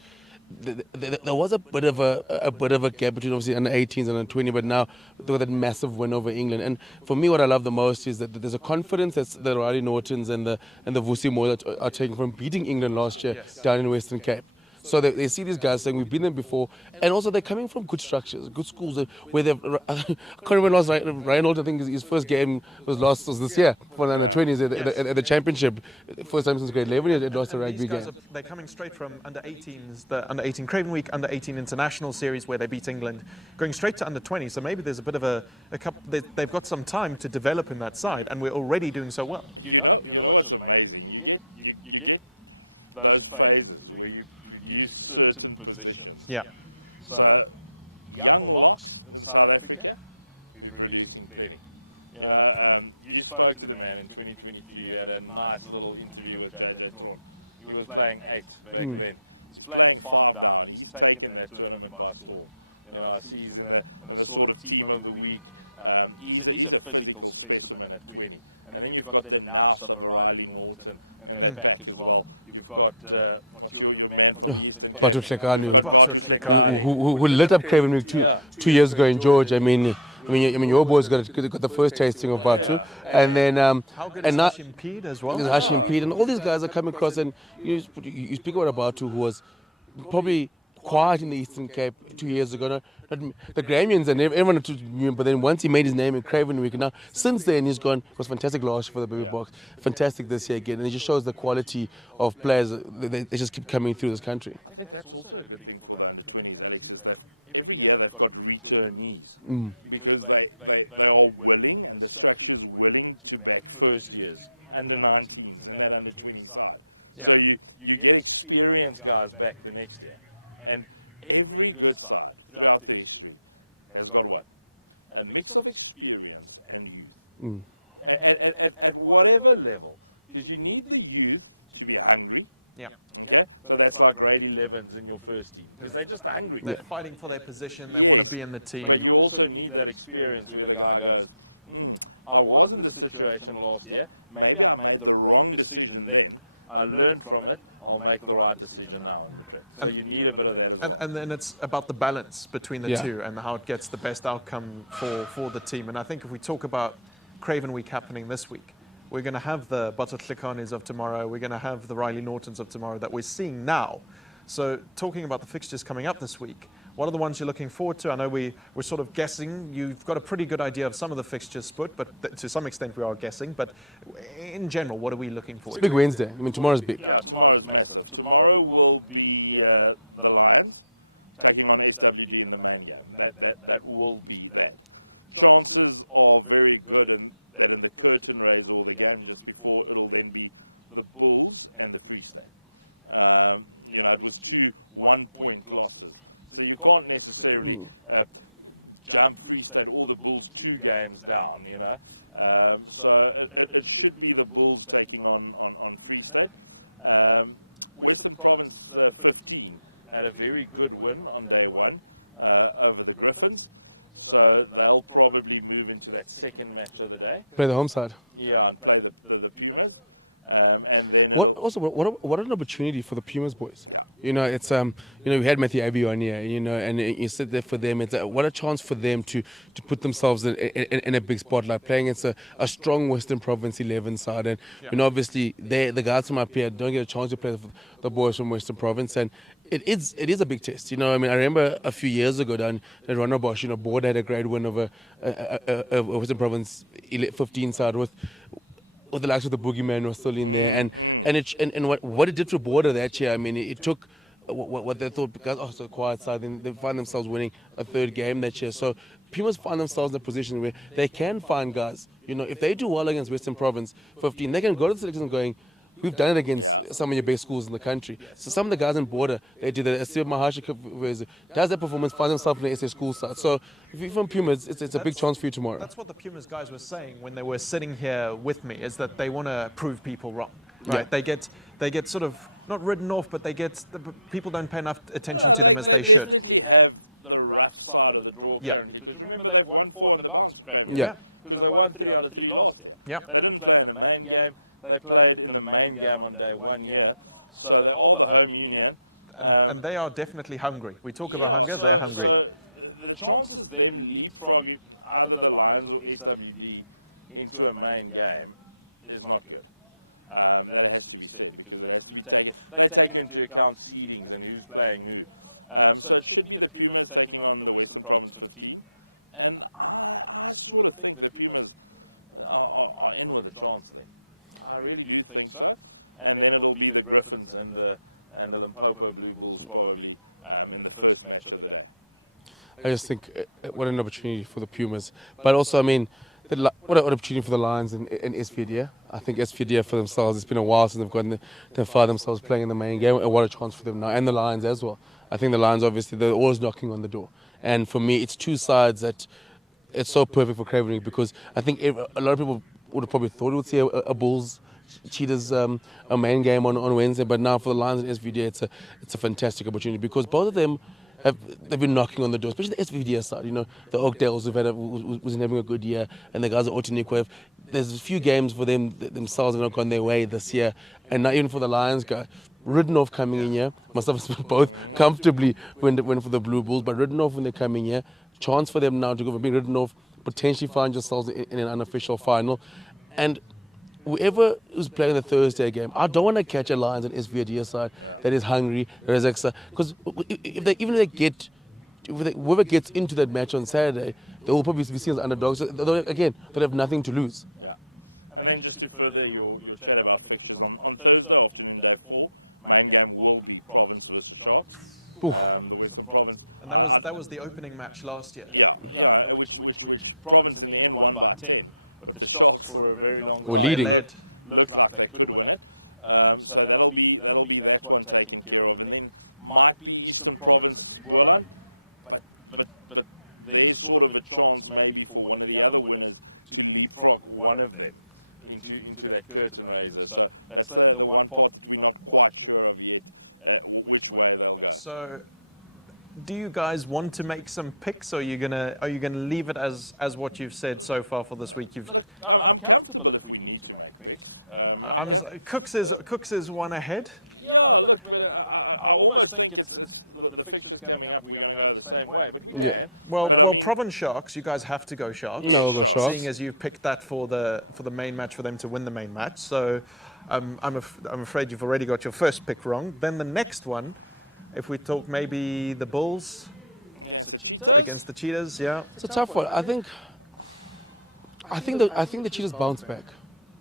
there was a bit of a gap between obviously under 18s and under 20, but now with that massive win over England. And for me, what I love the most is that there's a confidence that the Riley Nortons and the Vusi Moyes are taking from beating England last year down in Western Cape. So they see these guys saying we've been there before, and also they're coming from good structures, good schools where they've. I can't remember last Ryan Holt, I think his first game was this year for the under-20s at the championship. First time since grade 11 he lost a rugby game. They're coming straight from under-18s, the under-18 Craven Week, under-18 International Series where they beat England, going straight to under-20. So maybe there's a bit of a couple. They've got some time to develop in that side, and we're already doing so well. You know what's amazing? You get those phases where you produce certain positions. Yeah. So young locks in South Africa, we're producing plenty. You spoke to the man in 2023. You had a nice little interview with JJ Tron. He was playing 8 back then. He's playing 5 now, and he's taken that tournament by storm. I see he's in the sort of team of the week. He's a physical specimen at 20. And then you've got the nous of Riley Norton in that pack as well. You've got what's your man from the Eastern Cape? You've got Batu Tlekani, who lit up Craven Week 2 years ago in George. I mean, your boys got the first tasting of Batu, and then how good is Hashim Peed as well? Hashim Peed, and all these guys are coming across. And you speak about Batu, who was probably quiet in the Eastern Cape 2 years ago. The Gramians and everyone knew him, but then once he made his name in Craven Week, now since then he's gone. It was fantastic last year for the Baby Box, fantastic this year again, and it just shows the quality of players. They just keep coming through this country. I think that's also a good thing for the under-20s, Alex, is every year they've got returnees because they are willing, and the structure's willing to back first years, under-19s and that under-20 side. So you get experienced guys back the next year. And every good side throughout the history has got what? A mix of experience and youth. At whatever level, because you need the youth to be hungry. Yeah. Okay, so that's like grade 11s in your first team because they're just hungry. They're fighting for their position. They Yes, want to be in the team. but you also need that experience where the guy goes, I was in this situation last year. Maybe I made the wrong decision then. I learned from it. I'll make the right decision now in matric. So you need a bit of that as well. And then it's about the balance between the two and how it gets the best outcome for the team. And I think if we talk about Craven Week happening this week, we're going to have the Botatlikanis of tomorrow. We're going to have the Riley Nortons of tomorrow that we're seeing now. So talking about the fixtures coming up this week, what are the ones you're looking forward to? I know we're sort of guessing. You've got a pretty good idea of some of the fixtures, Sput, but to some extent we are guessing. But in general, what are we looking forward to? It's a big Wednesday. I mean, tomorrow's big. Yeah, tomorrow's massive. Tomorrow will be the Lions taking on SWD in the main game. That will be that. Chances are very good that in the curtain raise or the game just before, it'll then be the Bulls and the Free State. It was 2 1-point losses. So you can't necessarily jump Free State or the Bulls 2 games down, So it should be the Bulls taking on Free State. Western Province 15 had a very good win on day 1 over the Griffins. So they'll probably move into that second match of the day. Play the home side. Yeah, and play the Pumas. And then it'll... What an opportunity for the Pumas boys. Yeah. It's, we had Matthew Abbey on here, and you sit there for them. It's what a chance for them to put themselves in a big spotlight, playing against a strong Western Province 11 side. And, obviously, the guys from up here don't get a chance to play the boys from Western Province. And it is a big test. I remember a few years ago down at Rugby, Board had a great win over a Western Province 15 side with the likes of the Boogeyman was still in there, and what it did for Border that year. I mean, it took what they thought because the quiet side, then they find themselves winning a 3rd game that year. So Pumas find themselves in a position where they can find guys. If they do well against Western Province 15, they can go to the selection going, we've done it against some of your best schools in the country. So some of the guys in Border, they did that. Steve Maharshi does that performance, finds himself in the SA school side. So if you're from Pumas, it's a big chance for you tomorrow. That's what the Pumas guys were saying when they were sitting here with me, is that they want to prove people wrong. Right? Yeah. They get sort of not ridden off, but people don't pay enough attention to them as they should. definitely have the rough side of the draw currently. Because remember, they've won 4 on the bounce at Craven. Because they won 3 out of 3 last year. They didn't play in a main game. They played in the main game on day 1 year, so they are the home union. And they are definitely hungry. We talk about hunger, so the chances them leapfrogging either the Lions or SWD into a main game is not good. That has to be said because it has to be taken. They take into account seedings and who's playing who. So it should be the Pumas taking on the Western Province 15, and I sort of think the Pumas are in with a chance there. I really do think so. And then it'll be the Griffins and the Limpopo Blue Bulls probably in the first match of the day. I just think what an opportunity for the Pumas. But also, I mean, what an opportunity for the Lions and SVD. I think SVD for themselves, it's been a while since they've found themselves playing in the main game. And what a chance for them now. And the Lions as well. I think the Lions, obviously, they're always knocking on the door. And for me, it's 2 sides that it's so perfect for Craven Week because I think a lot of people would have probably thought we would see a Bulls Cheetahs a main game on Wednesday, but now for the Lions and SVD, it's a fantastic opportunity because both of them they've been knocking on the door, especially the SVD side. The Oakdales who's having a good year, and the guys at Otinikwev. There's a few games for them themselves have not gone their way this year, and not even for the Lions guy. Ridenoff coming in here, myself and both comfortably went for the Blue Bulls, but Ridenoff when they come in here, chance for them now to go from being Ridenoff, potentially find yourselves in an unofficial final. And whoever is playing the Thursday game, I don't want to catch a Lions and SVD side that is hungry, that is extra. Because whoever gets into that match on Saturday, they will probably be seen as underdogs. Again, they'll have nothing to lose. Yeah. And then just to further your chat about fixtures, on Thursday afternoon, day 4, main game will be Province versus Sharks. The Western Province. That was the opening match last year. Yeah, which Province in the end won by 10, but the Sharks for a very long time looked like they could win it. So that'll be that one taken care of, and then might be Eastern Province Boland, but there's sort of a chance maybe for one of the other winners to leapfrog one of them. into that curtain raiser. So that's the one part that we're not quite sure of yet, which way they'll go. So, do you guys want to make some picks, or are you gonna leave it as what you've said so far for this week? Look, I'm comfortable if we need to make picks. Cooks is one ahead. Yeah, look, but I almost think it's the fixtures coming up. We're going to go the same way, but we can. Yeah. Well, but I mean, Province Sharks, you guys have to go Sharks. Yeah, Sharks. Seeing as you picked that for the main match for them to win the main match, so I'm afraid you've already got your first pick wrong. Then the next one, if we talk maybe the Bulls against the Cheetahs. Against the Cheetahs, yeah. It's a tough one. I think the Cheetahs bounce back.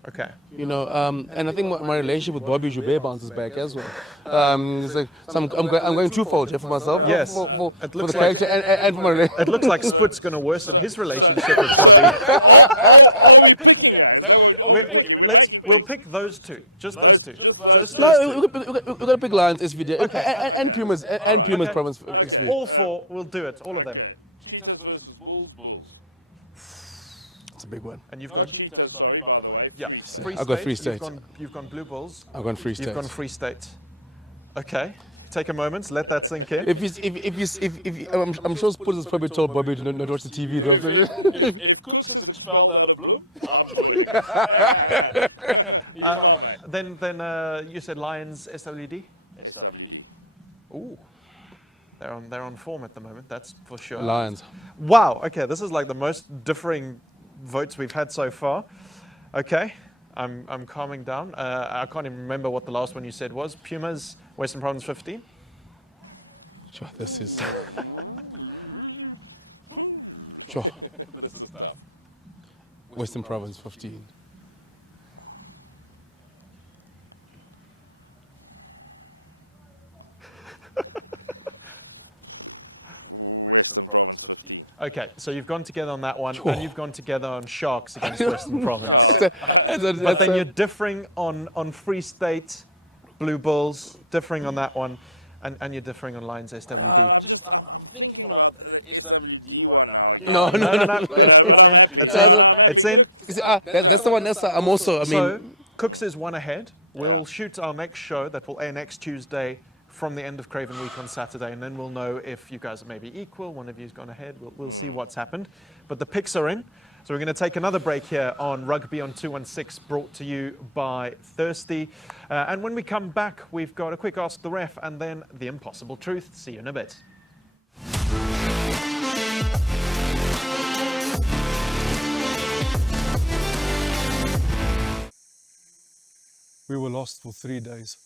Okay. You know, and I think my relationship with Bobby Joubert bounces back as well. So I'm going twofold here for myself. Yes. It looks like and for my relationship. It looks like Sputt's going to worsen his relationship. Are we picking? Is that what are we picking? We're making picks. We'll pick those two. Just those two. No, we're going to pick Lions, SVD, and Pumas, and Pumas Province. Okay. All four. We'll do it. All of them. Okay. Cheetahs versus Bulls. It's a big one. And you've not Cheetahs, sorry, by the way. Free State. I've got Free State. You've gone Blue Bulls. I've gone Free State. You've gone Free State. Okay. Take a moment. Let that sink in. I'm sure Spurs has probably told Bobby to not watch the TV. If Cooks is expelled out of Bloom, I'm joining him. He's my mate. Then you said Lions, SWD. SWD. Ooh. They're on form at the moment. That's for sure. Lions. Wow. Okay. This is like the most differing votes we've had so far. Okay. I'm calming down. I can't even remember what the last one you said was. Pumas, Western Province 15. Sure, this is. Sure. This is tough. Western Province 15. Western Province 15. Okay, so you've gone together on that one, and you've gone together on Sharks against Western Province. Yeah. But then you're differing on Free State, Blue Bulls, differing on that one, and you're differing on Lions SWD. I'm thinking about the SWD one now again. No. But I'm happy. I'm happy. Look, that's the one. I'm also. So Cooks is one ahead. We'll shoot our next show that will air next Tuesday from the end of Craven Week on Saturday, and then we'll know if you guys are maybe equal, one of you's gone ahead, we'll see what's happened. But the picks are in, so we're going to take another break here on Rugby on 216, brought to you by Thirsty. And when we come back, we've got a quick Ask the Ref, and then the impossible truth. See you in a bit. We were lost for 3 days.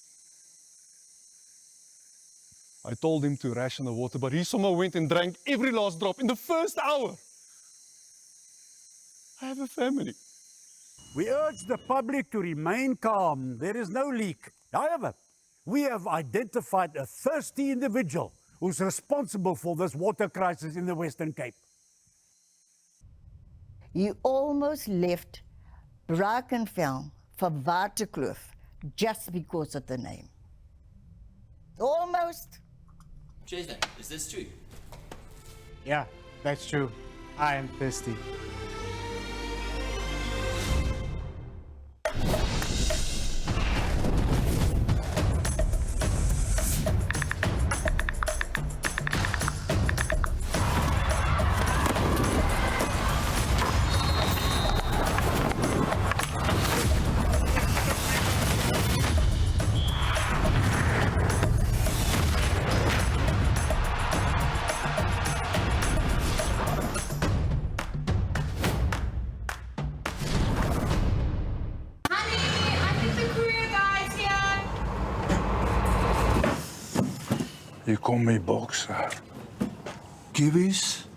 I told him to ration the water, but he somehow went and drank every last drop in the first hour. I have a family. We urge the public to remain calm. There is no leak. However, we have identified a thirsty individual who's responsible for this water crisis in the Western Cape. You almost left Brackenfell for Waterkloof just because of the name. Almost. Jason, is this true? Yeah, that's true. I am thirsty. Je komt mee boksen. Kiwis?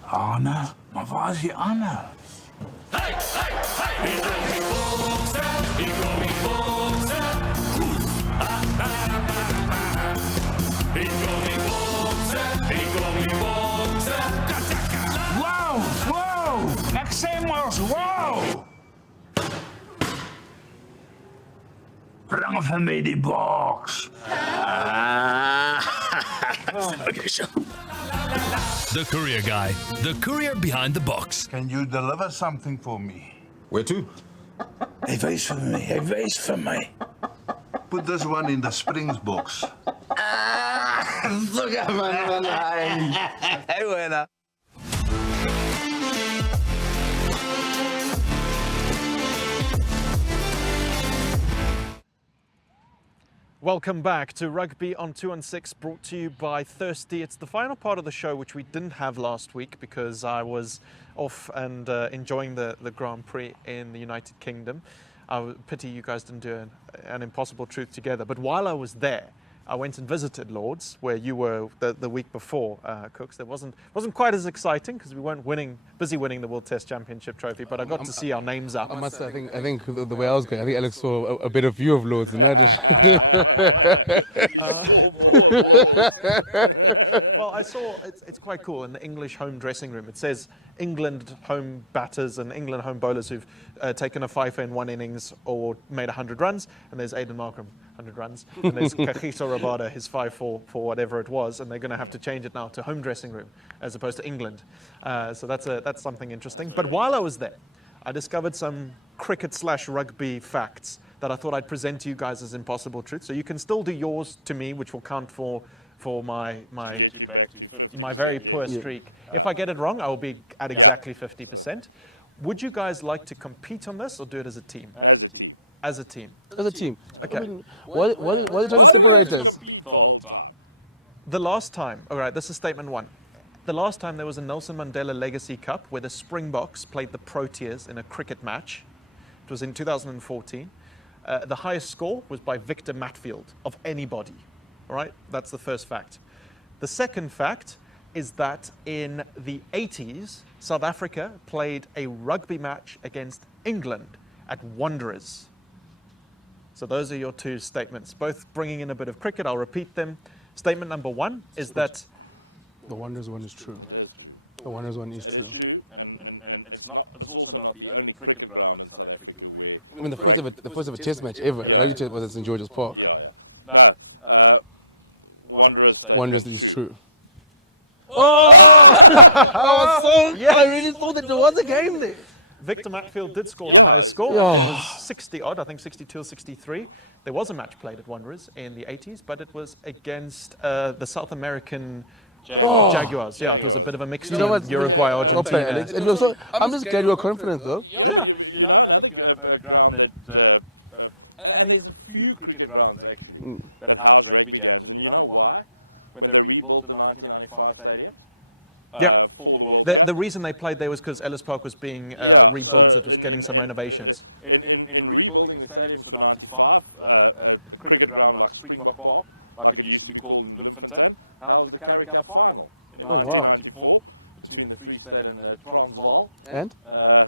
Anna? Maar waar is die Anna? Hey, hey, hey! Ik kom niet boksen, ik kom niet boksen. Ik kom niet boksen, ik kom niet boksen. Wow, wow! Exemos, wow! Breng van mij die box. The Courier Guy, the courier behind the box. Can you deliver something for me? Where to? Hy wys vir my. Hy wys vir my. Put this one in the springs box. Look at man. Hey, buena. Welcome back to Rugby on 2 and 6, brought to you by Thirsty. It's the final part of the show, which we didn't have last week because I was off and enjoying the Grand Prix in the United Kingdom. I pity you guys didn't do an Impossible Truth together. But while I was there, I went and visited Lords, where you were the week before, Cooks. That wasn't quite as exciting because we weren't busy winning the World Test Championship trophy, but I got to see our names up. I think the way I was going, I think Alex saw a better view of Lords. Than that. He saw more of Lords. Well, I saw, it's quite cool, in the English home dressing room. It says England home batters and England home bowlers who've taken a fifer in one innings or made 100 runs, and there's Aiden Markham, 100 runs, and there's Kagiso Rabada, his 5 for whatever it was, and they're going to have to change it now to home dressing room as opposed to England. So that's something interesting. But while I was there, I discovered some cricket/rugby facts that I thought I'd present to you guys as Impossible Truth. So you can still do yours to me, which will count for my to get you back to 50%. My very poor streak. If I get it wrong, I will be at exactly 50%. So. Would you guys like to compete on this or do it as a team? As a team. As a team. As a team. Okay. I mean, why do we have to compete the whole time? The last time, all right, this is statement 1. The last time there was a Nelson Mandela Legacy Cup where the Springboks played the Proteas in a cricket match. It was in 2014. The highest score was by Victor Matfield of anybody. All right, that's the first fact. The second fact is that in the 80s, South Africa played a rugby match against England at Wanderers. So those are your 2 statements, both bringing in a bit of cricket. I'll repeat them. Statement number 1 is that the Wanderers one is true. It is true. The Wanderers one is true. It is true, and it's not. It's also not the only cricket ground in South Africa where. I mean, the first of a test match ever. Yeah. Was at St George's Park. Yeah. No, Wanderers statement true. Oh! I really thought that there was a game there. Victor Matfield did score. Yeah. Again, 60 odd, I think 62 or 63. There was a match played at Wanderers in the 80s, but it was against the South American Jaguars. Yeah, it was a bit of a mixed team. Uruguay, Argentina. I'm just glad you're confident, though. Yeah, but you know another ground that, and there's a few cricket grounds actually that house rugby games, and you know why? When they rebuilt the 1995 stadiums for the World Cup. The reason they played there was because Ellis Park was being rebuilt. So in rebuilding the stadiums for 95, a cricket ground like Springbok Park, like it used to be called in Bloemfontein, housed the Currie Cup final in 1994 between the Free State and Transvaal. And?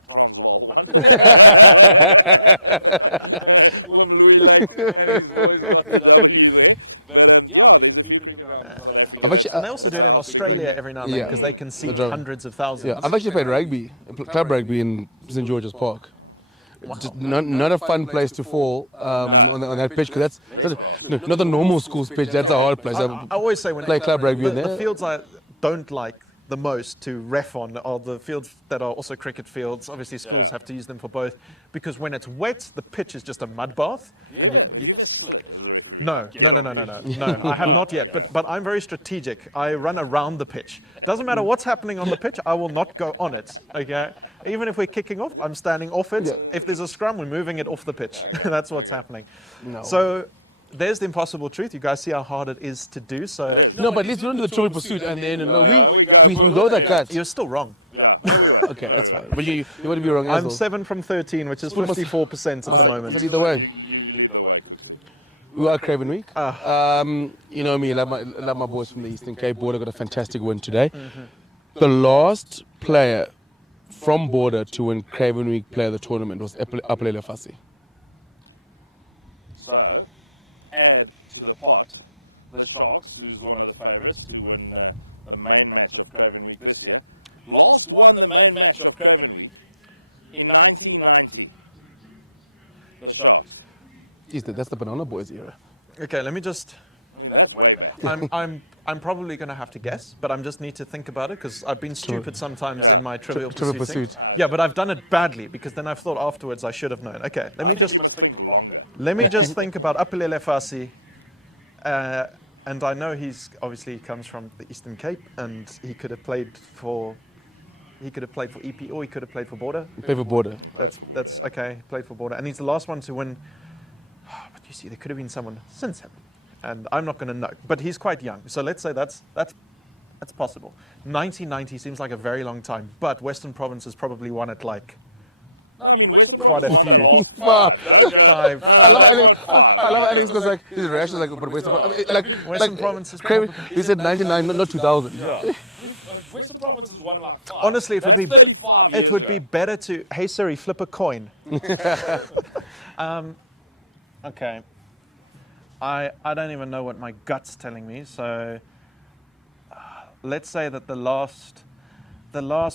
Transvaal won. Wim Louis Late and his boys got the W there. But there's a few cricket grounds in South Africa that's how big rugby. Every now and then, because they can see hundreds of thousands. Yeah, I've actually played rugby, club rugby in St George's Park. Wow. Just not a fun place to fall on that pitch, because that's grass. Not the normal school's pitch. That's a hard place. I always say when play club rugby in there. The fields I don't like the most to ref on are the fields that are also cricket fields. Obviously, schools have to use them for both, because when it's wet, the pitch is just a mud bath. Have you ever slid as a referee? No, like, get on pitch. No, I have not yet. Okay. But I'm very strategic. I run around the pitch. It doesn't matter what's happening on the pitch. I will not go on it. Okay, even if we're kicking off, I'm standing off it. If there's a scrum, we're moving it off the pitch. Okay. That's what's happening. No. So. There's the Impossible Truth. You guys see how hard it is to do. So it is. No, but at least we don't do the Trivial Pursuit, and then we go. You're still wrong. Yeah, no, we were. Okay, no, we were. But you want to be wrong. I'm 7 from 13, which is 54% at the moment. You lead the way, Cooksy. We are Craven Week. You know me, like my boys from the Eastern Cape. Border got a fantastic win today. Mm-hmm. The last player from Border to win Craven Week Player of the Tournament was Apolele Fassi. So, add to the pot the Sharks, who's one of the favourites to win the main match of Craven Week this year. Last won the main match of Craven Week in 1990. The Sharks. Jeez, that's the Banana Boys era. Okay, let me just... I mean, that's way back. I'm I'm probably going to have to guess, but I just need to think about it because I've been stupid sometimes Yeah. in my Trivial Trivial Pursuit. Pursuit. Yeah, but I've done it badly because then I've thought afterwards I should have known. Okay, I think you must think longer. let me just think about Apelele Fasi. And I know he comes from the Eastern Cape, and he could have played for EP, or he could have played for Border. Play for Border. He played for Border, That's yeah. okay. Played for Border, and he's the last one to win. But you see, there could have been someone since him, and I'm not going to know. But he's quite young, so let's say that's possible. 1990 seems like a very long time, but Western Province has probably won it like. No, I mean, Western Province won the last 5. Don't go. No, they've won 5. I mean, come on. His reaction is like, Western Province is we said 99, not 2000. Yeah. Western Province has won like 5. Honestly, that's 35 years ago. It would be better to. Hey Siri, flip a coin. Okay. I don't even know what my gut's telling me. So let's say that the last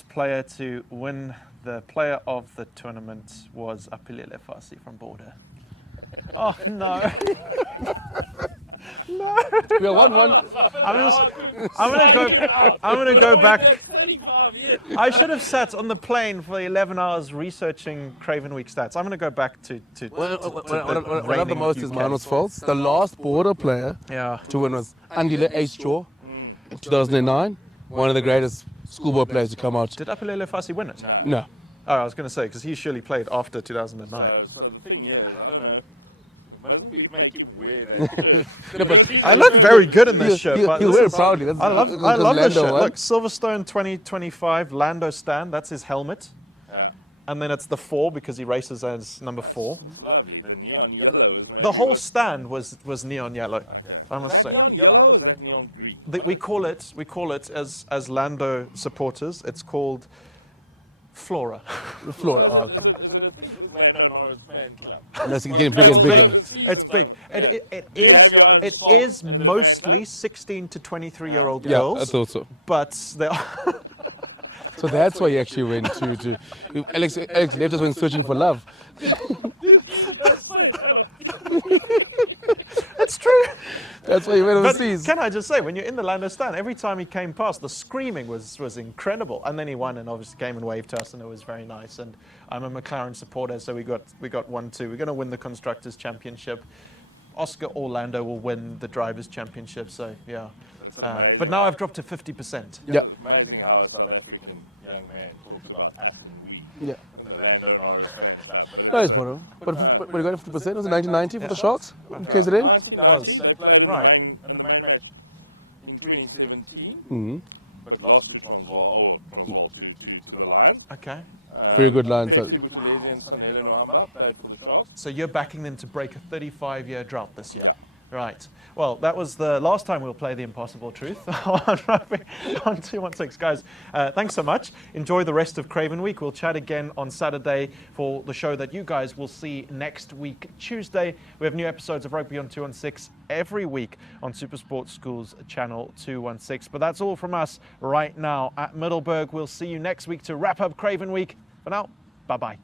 player to win the player of the tournament was Apelele Fasi from Border. Oh no! I couldn't psych him out. I'm going to go back. That's 35 years. I should have sat on the plane for 11 hours researching Craven Week stats. I'm going to go back to one of the most is Manu's faults. The last Border player to win was Andile Ace-Jaw in 2009. One of the greatest schoolboy players to come out. Did Apelele Fasi win it? No. Oh, I was going to say, because he surely played after 2009. So the thing here is, I don't know. Mustn't we make him wear that shirt? Because he's I look very good in this shirt. He'll wear it proudly. I love this shirt. Look, Silverstone 2025, Lando Stan, that's his helmet. Yeah. And then it's the 4 because he races as number 4. That's lovely. The neon yellow is maybe the whole what... stand was neon yellow. Okay. Is that neon yellow or is that neon green? We call it as Lando supporters. It's called Flora. So is it a thing with Lando Norris fan club? What travels overseas and stuff. Yeah. Do you have your own song in the fan club? It's 16 to 23-year-old girls. Yeah, I thought so. But they are. So that's why he actually went to Alex left us when searching for love. Did you just say that on TV? It's true. That's why he went overseas. Can I just say, when you're in the Lando stand, every time he came past, the screaming was incredible. And then he won and obviously came and waved to us, and it was very nice. And I'm a McLaren supporter, so we got 1-2. We're going to win the Constructors' Championship. Oscar Orlando will win the Drivers' Championship, so yeah. That's amazing. But now I've dropped to 50%. It's amazing how a South African young man talks about us and we in the Lando Norris fan club. But it's but we got 50%. Was it 1990 for the Sharks? 1990. They played in the main match in 2017, but lost to Transvaal to the Lions. Okay. Very good Lions. Pepsi Buthelezi and Sanele Nohamba played for the Sharks. So you're backing them to break a 35-year drought this year? Yeah. Right. Well, that was the last time we'll play The Impossible Truth on Rugby on 216. Guys, thanks so much. Enjoy the rest of Craven Week. We'll chat again on Saturday for the show that you guys will see next week, Tuesday. We have new episodes of Rugby on 216 every week on SuperSport Schools Channel 216. But that's all from us right now at Middelburg. We'll see you next week to wrap up Craven Week. For now, bye-bye.